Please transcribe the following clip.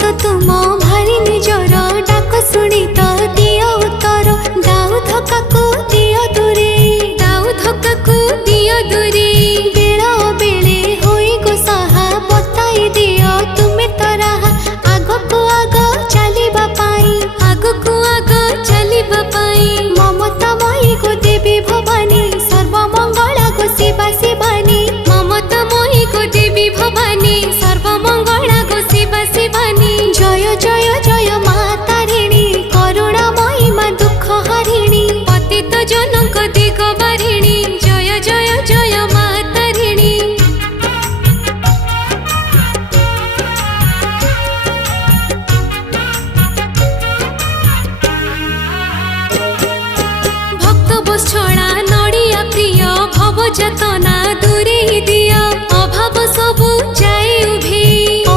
भगत तुम भारी निजर डाक शुणी तो दियो उत्तर दाऊ धक्का को दियो दूरे दाऊ धक्का को दियो दूरे बेला बेले होई गो सहा बताई दियो तुम्हें तो राह आग को आग चलिबा पाई आग को आग चलिबा पाई ममता मई गो देवी भवानी सर्वमंगला गो शिवा शिवानी ममता मई गो देवी भवानी सर्वमंगला गो शिवा शिवानी जय जय जय मा तारिणी करुणामयी मा दुख हरिणी पतित जनक दिग बारिणी जय जय जय मा तारिणी भक्त बत्सला नड़िया प्रिय भव जतना दूरे दिय